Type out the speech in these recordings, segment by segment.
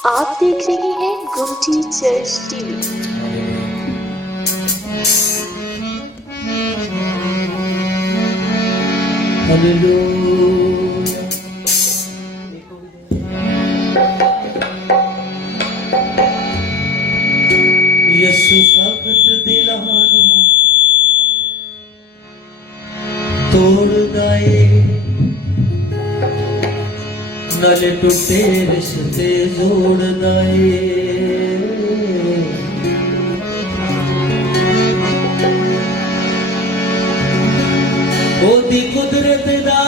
आप देख रहे हैं गुमटी चर्च टीवी। हालेलुया। यसु सख्त दिलानो तोड़ गए, नले टूटे रिश्ते जोड़ गए। ओदी कुदरत दा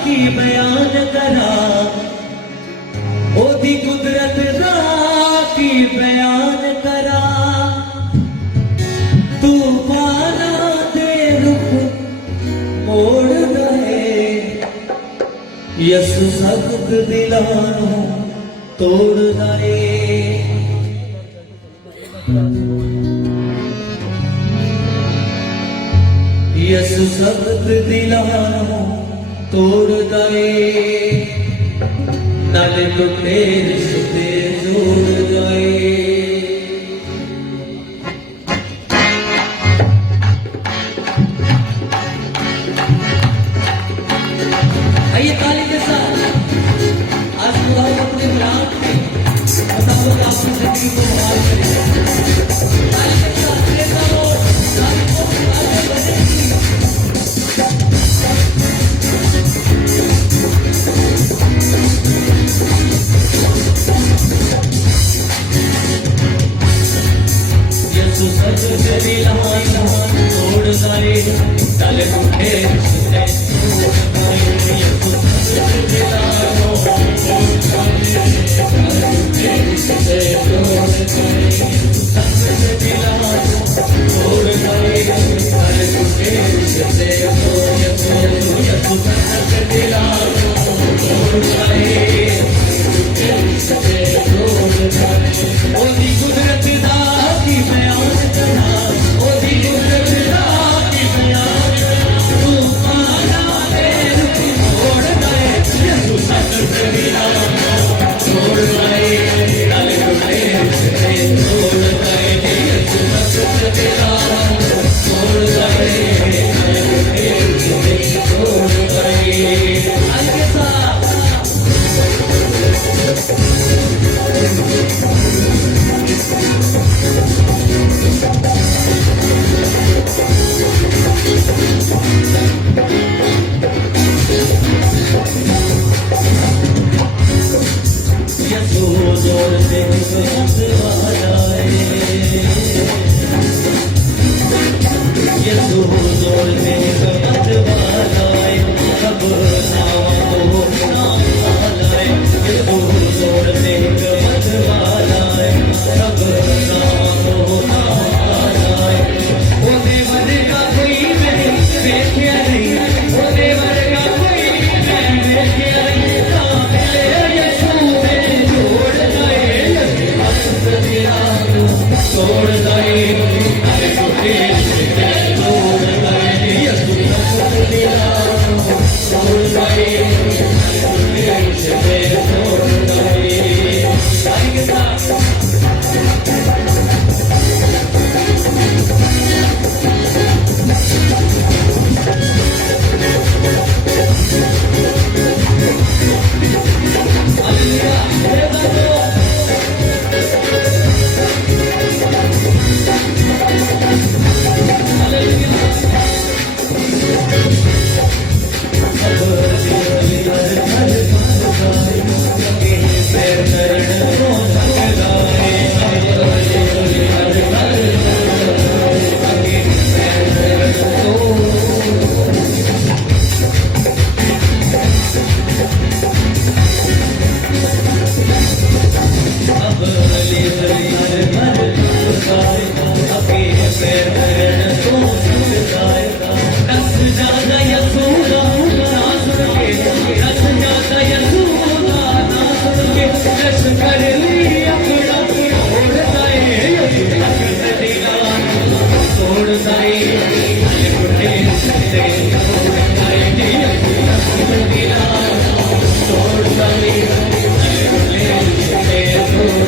की बयान करा, ओदी कुदरत दा की बयान करा। तूफाना दे रुख मोड़ गए, यसु सख्त दिलानो तोड़ गए। यसु सख्त दिलानो तोड़ गए, नाले टूटे रिश्ते जोड़ गए। आइए ताली के साथ आज खुदा अपने नाम में बताओ कि आपकी जिंदगी को बहाल करेगा। ताली के साथ लेता हो, ताली को आगे बढ़ेगी। यसु सख्त दिलानो तोड़ गए, नाले टूटे रिश्ते जोड़ गए। यसु सख्त दिलानो तोड़ गए, नाले टूटे रिश्ते जोड़ गए। यसु सख्त दिलानो तोड़ गए, नाले टूटे रिश्ते जोड़ गए। यसु सख्त दिलानो तोड़ गए, टूटे रिश्ते जोड़ गए। ओदी कुदरत दा की बयान करा, ओदी कुदरत दा की बयान करा। तूफाना दे रुख मोड़ गए, यसु सख्त दिलानो तोड़ गए, नाले टूटे रिश्ते जोड़ गए। यसु सख्त दिलानो तोड़ गए, नाले टूटे रिश्ते जोड़ गए। आगे साथ यसु जोर से हिम्मत बजाए, यसु जोर से हिम्मत बजाए। सब नाम को नाम बजाए, यसु जोर से हिम्मत बजाए। सब नाम को नाम बजाए। ओदे वर्गा कोई मैंने देखा नहीं, ओदे वर्गा कोई मैंने देखा नहीं। कामिल यसु में जोड़ गए, यसु सख्त दिलानो तोड़ गए, नाले टूटे रिश्ते जोड़ गए। यसु सख्त दिलानो तोड़ गए, नाले टूटे रिश्ते जोड़ गए। आगे साथ हालेलुया। हे बाबू तोड़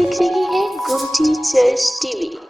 देख रही हैं गुमटी चर्च टीवी।